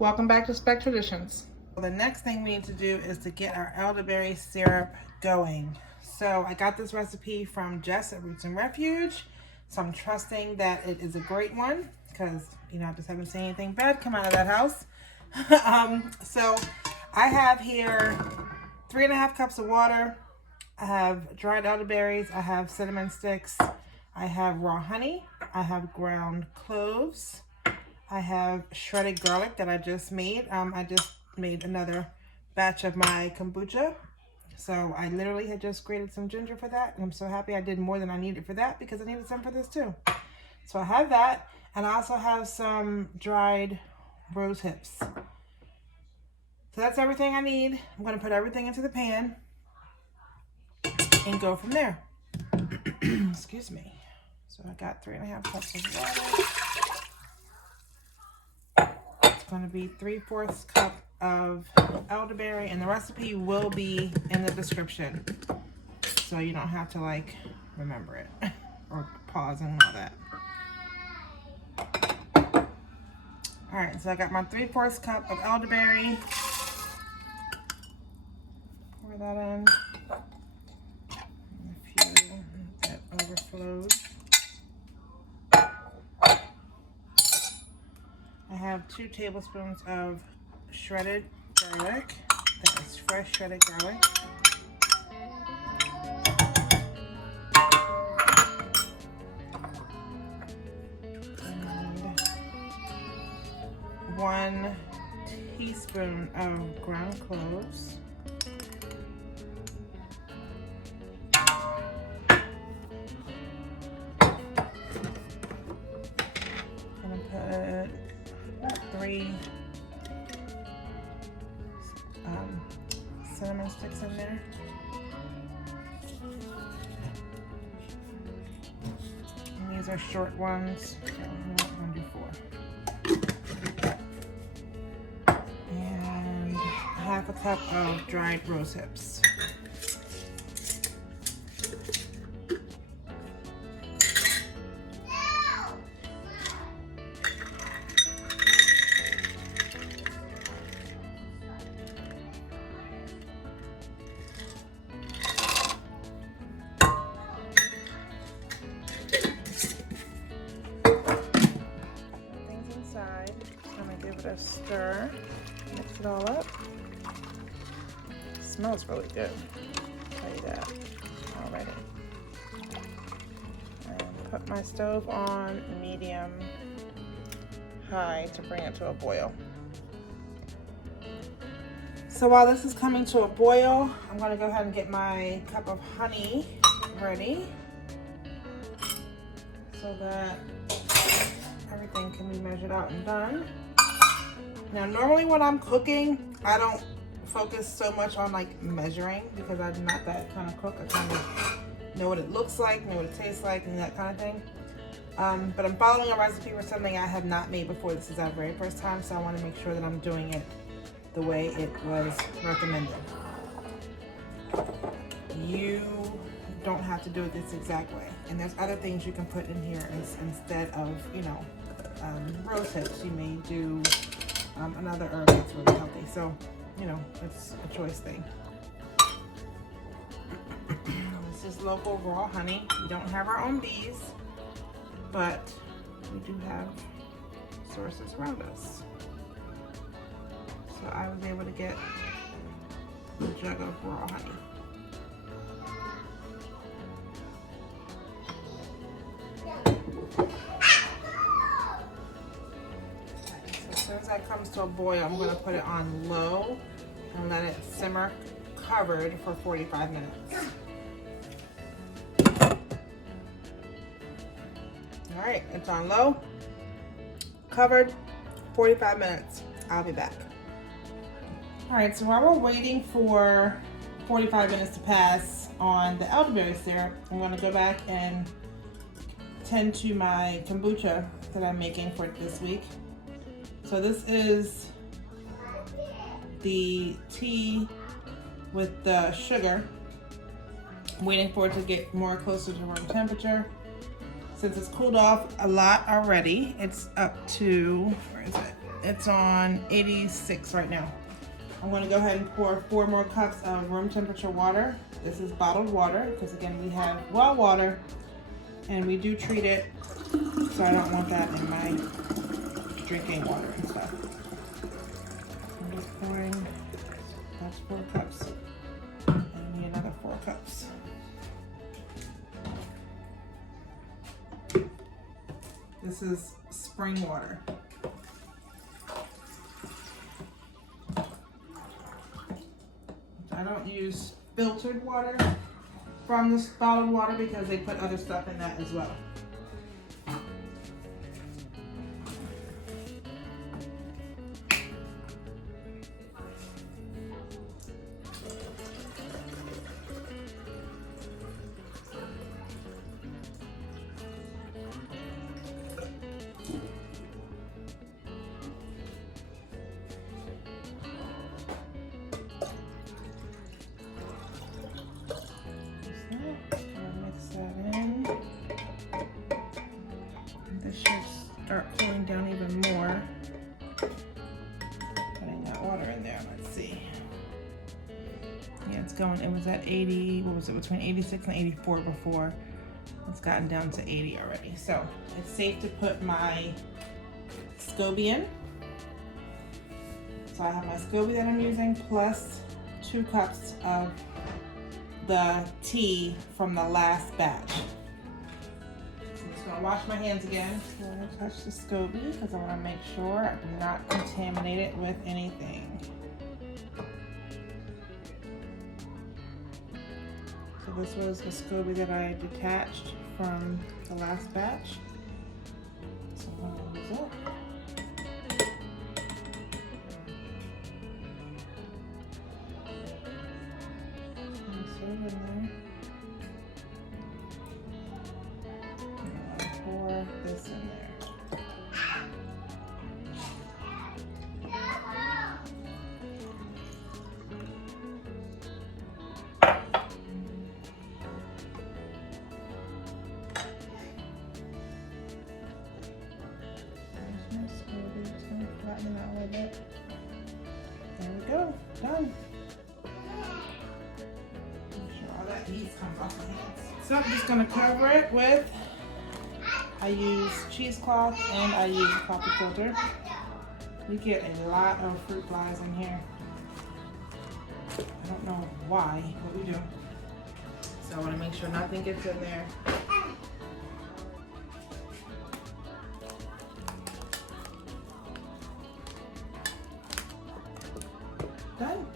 Welcome back to Sbeck Traditions. The next thing we need to do is to get our elderberry syrup going. So I got this recipe from Jess at Roots and Refuge. So I'm trusting that it is a great one because, I just haven't seen anything bad come out of that house. So I have here 3.5 cups of water. I have dried elderberries. I have cinnamon sticks. I have raw honey. I have ground cloves. I have shredded garlic that I just made. I just made another batch of my kombucha. So I literally had just grated some ginger for that. And I'm so happy I did more than I needed for that because I needed some for this too. So I have that. And I also have some dried rose hips. So that's everything I need. I'm going to put everything into the pan and go from there. Excuse me. So I got 3.5 cups of water. Going to be 3/4 cup of elderberry, and the recipe will be in the description, so you don't have to remember it or pause and all that. All right, so I got my 3/4 cup of elderberry. Pour that in. And a few that overflowed. I have 2 tablespoons of shredded garlic. That is fresh shredded garlic. And 1 teaspoon of ground cloves. I'm gonna put 3 cinnamon sticks in there. And these are short ones, so I'm going to do 4. And 1/2 cup of dried rose hips. A stir, mix it all up. It smells really good, I'll tell you that already. And put my stove on medium high to bring it to a boil. So while this is coming to a boil, I'm going to go ahead and get my cup of honey ready so that everything can be measured out and done. Now, normally when I'm cooking, I don't focus so much on measuring because I'm not that kind of cook. I kind of know what it looks like, know what it tastes like, and that kind of thing. But I'm following a recipe for something I have not made before. This is our very first time, so I want to make sure that I'm doing it the way it was recommended. You don't have to do it this exact way. And there's other things you can put in here instead of, rose hips. You may do another herb that's really healthy. So, it's a choice thing. This is local raw honey. We don't have our own bees, but we do have sources around us. So I was able to get a jug of raw honey. As soon as that comes to a boil, I'm going to put it on low and let it simmer covered for 45 minutes. All right, it's on low, covered, 45 minutes. I'll be back. All right, so while we're waiting for 45 minutes to pass on the elderberry syrup, I'm going to go back and tend to my kombucha that I'm making for this week. So this is the tea with the sugar. I'm waiting for it to get more closer to room temperature. Since it's cooled off a lot already, it's up to, where is it? It's on 86 right now. I'm going to go ahead and pour 4 more cups of room temperature water. This is bottled water because again we have well water and we do treat it, so I don't want that in my drinking water and stuff. I'm just pouring, that's 4 cups. And I need another 4 cups. This is spring water. I don't use filtered water from this bottled water because they put other stuff in that as well. This should start cooling down even more. Putting that water in there, let's see. Yeah, it's going, it was at 80, what was it, between 86 and 84 before. It's gotten down to 80 already. So it's safe to put my SCOBY in. So I have my SCOBY that I'm using plus 2 cups of the tea from the last batch. I'm just gonna wash my hands again. I'm gonna touch the SCOBY because I want to make sure I do not contaminate it with anything. So this was the SCOBY that I detached from the last batch. So I'm gonna use it. In there. And I'll pour this in there. There's my SCOBY. Just gonna flatten it out a little bit. There we go. Done. Comes off my hands. So I'm just going to cover it with, I use cheesecloth and I use coffee filter. You get a lot of fruit flies in here. I don't know why, but we do. So I want to make sure nothing gets in there. Done.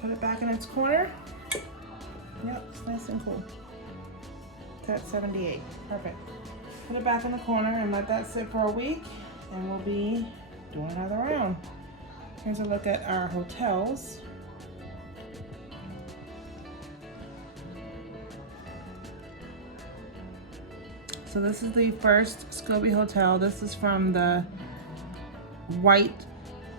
Put it back in its corner. Yep, it's nice and cool. It's at 78. Perfect. Put it back in the corner and let that sit for a week, and we'll be doing another round. Here's a look at our hotels. So this is the first SCOBY hotel. This is from the white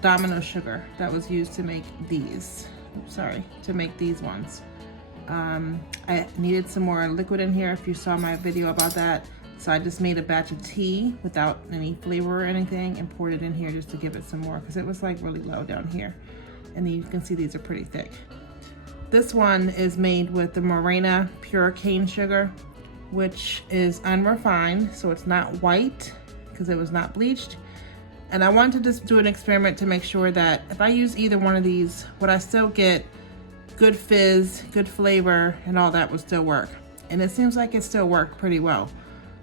Domino sugar that was used to make these. Oops, sorry, to make these ones. I needed some more liquid in here if you saw my video about that. So I just made a batch of tea without any flavor or anything and poured it in here just to give it some more because it was like really low down here. And then you can see these are pretty thick. This one is made with the Morena pure cane sugar, which is unrefined, so it's not white because it was not bleached. And I wanted to just do an experiment to make sure that if I use either one of these, would I still get good fizz, good flavor, and all that would still work. And it seems like it still worked pretty well.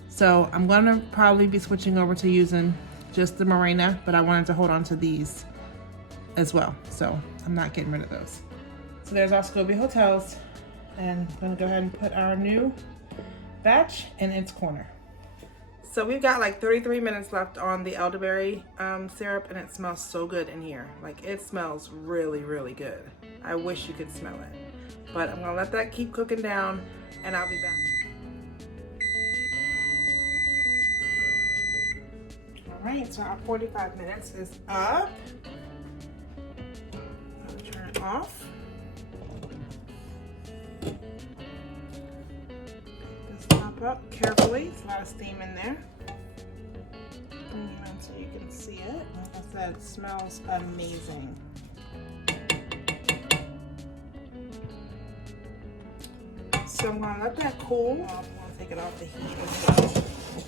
So I'm gonna probably be switching over to using just the Morena, but I wanted to hold on to these as well. So I'm not getting rid of those. So there's our SCOBY hotels. And I'm gonna go ahead and put our new batch in its corner. So we've got like 33 minutes left on the elderberry syrup, and it smells so good in here. Like, it smells really, really good. I wish you could smell it. But I'm gonna let that keep cooking down, and I'll be back. All right, so our 45 minutes is up. I'll turn it off. Up carefully. There's a lot of steam in there. Bring it so you can see it. Like I said, it smells amazing. So I'm gonna let that cool. I'm gonna take it off the heat as well.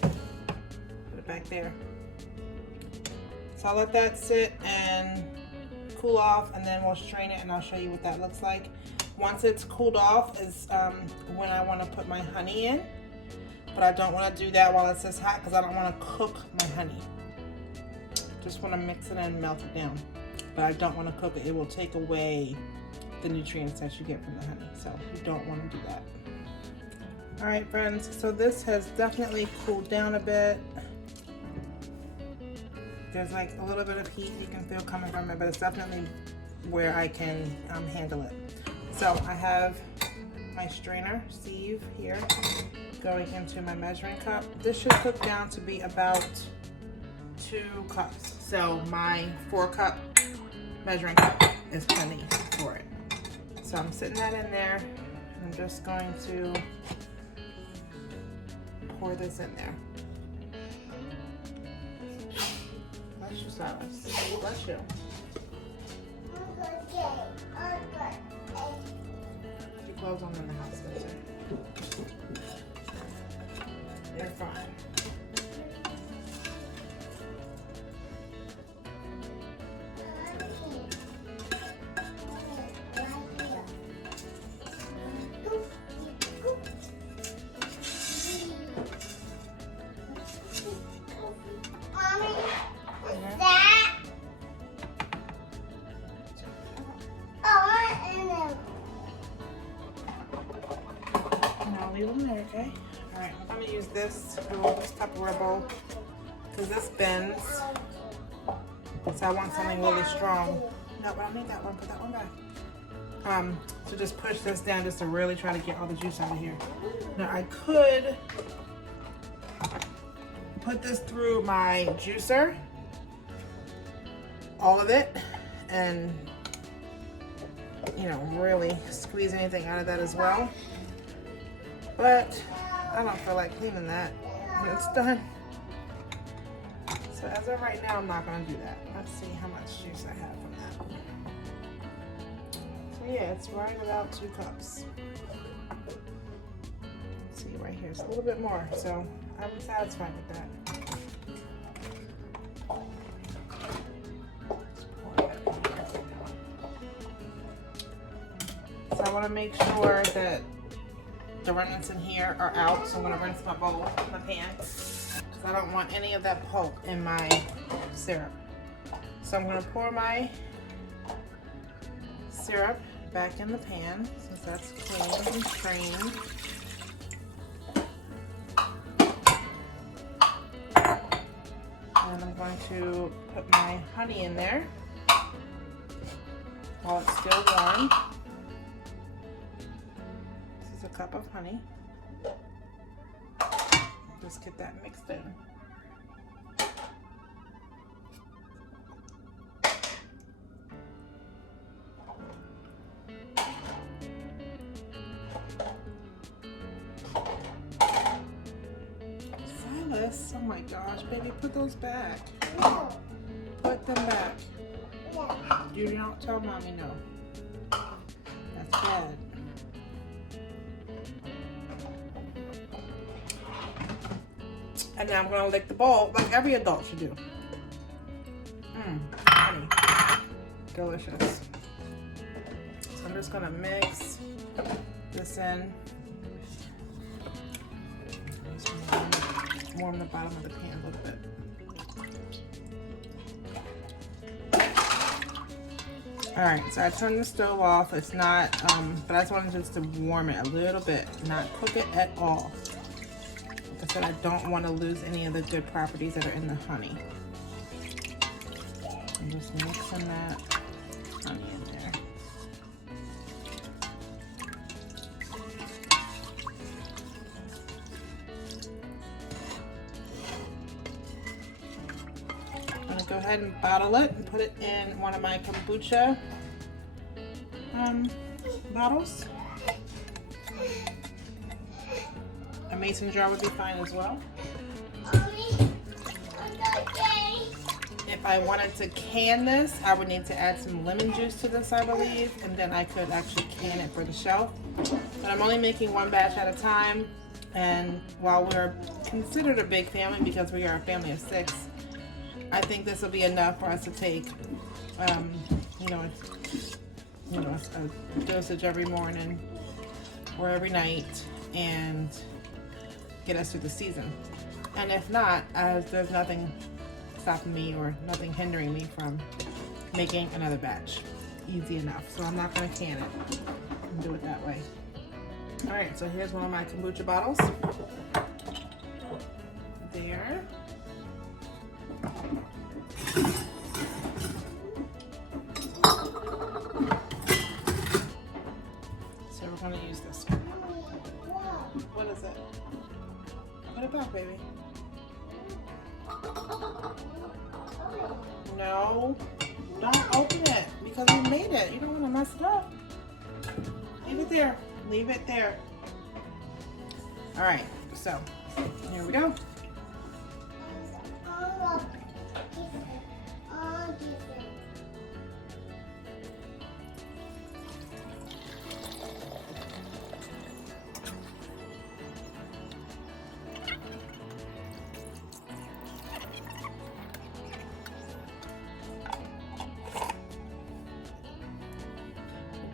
Put it back there. So I'll let that sit and cool off, and then we'll strain it and I'll show you what that looks like. Once it's cooled off is when I want to put my honey in, but I don't want to do that while it's this hot because I don't want to cook my honey. Just want to mix it and melt it down, but I don't want to cook it. It will take away the nutrients that you get from the honey, so you don't want to do that. All right, friends, so this has definitely cooled down a bit. There's like a little bit of heat you can feel coming from it, but it's definitely where I can handle it. So I have my strainer sieve here going into my measuring cup. This should cook down to be about 2 cups. So my 4-cup measuring cup is plenty for it. So I'm sitting that in there, and I'm just going to pour this in there. Bless you, Silas. Bless you. Your clothes on in the house, Spencer. You're fine. Leave them there, okay? All right, I'm gonna use this Tupperware bowl because this bends. So I want something really strong. No, but I need that one. Put that one back. So just push this down just to really try to get all the juice out of here. Now I could put this through my juicer, all of it, and really squeeze anything out of that as well. But I don't feel like cleaning that when it's done. So as of right now, I'm not gonna do that. Let's see how much juice I have from that. So yeah, it's right about 2 cups. Let's see right here, it's a little bit more. So I'm satisfied with that. So I wanna make sure that the remnants in here are out, so I'm going to rinse my bowl, my pan, because I don't want any of that pulp in my syrup. So I'm going to pour my syrup back in the pan, since that's clean and strained. And I'm going to put my honey in there while it's still warm. A cup of honey. Just get that mixed in. Silas, oh my gosh, baby, put those back. No. Put them back. Yeah. You don't tell mommy no. That's bad. And now I'm gonna lick the bowl like every adult should do. Honey. Delicious. So I'm just gonna mix this in. Warm the bottom of the pan a little bit. All right, so I turned the stove off. It's not, but I just wanted just to warm it a little bit, not cook it at all. Like I said, I don't want to lose any of the good properties that are in the honey. I'm just mixing that honey in there. I'm going to go ahead and bottle it and put it in one of my kombucha bottles. A mason jar would be fine as well. Mommy, okay. If I wanted to can this, I would need to add some lemon juice to this, I believe, and then I could actually can it for the shelf. But I'm only making one batch at a time, and while we're considered a big family because we are a family of 6, I think this will be enough for us to take, a dosage every morning or every night and get us through the season. And if not, there's nothing stopping me or nothing hindering me from making another batch. Easy enough. So I'm not going to can it and do it that way. All right, so here's one of my kombucha bottles. There. So we're going to use this one. What is it? Put it back, baby. No, don't open it because we made it. You don't want to mess it up. Leave it there. Leave it there. All right, so here we go.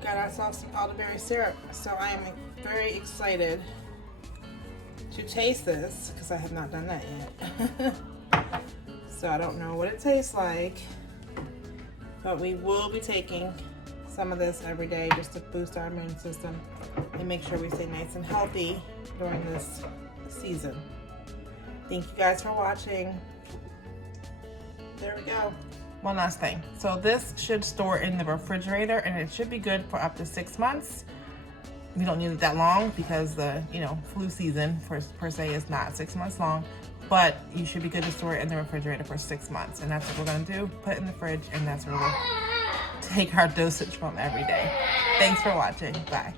Got ourselves some elderberry syrup, so I am very excited to taste this because I have not done that yet. So I don't know what it tastes like, but we will be taking some of this every day just to boost our immune system and make sure we stay nice and healthy during this season. Thank you guys for watching. There we go. One last thing. So this should store in the refrigerator and it should be good for up to 6 months. We don't need it that long because the flu season per se is not 6 months long, but you should be good to store it in the refrigerator for 6 months. And that's what we're gonna do, put it in the fridge, and that's where we'll take our dosage from every day. Thanks for watching. Bye.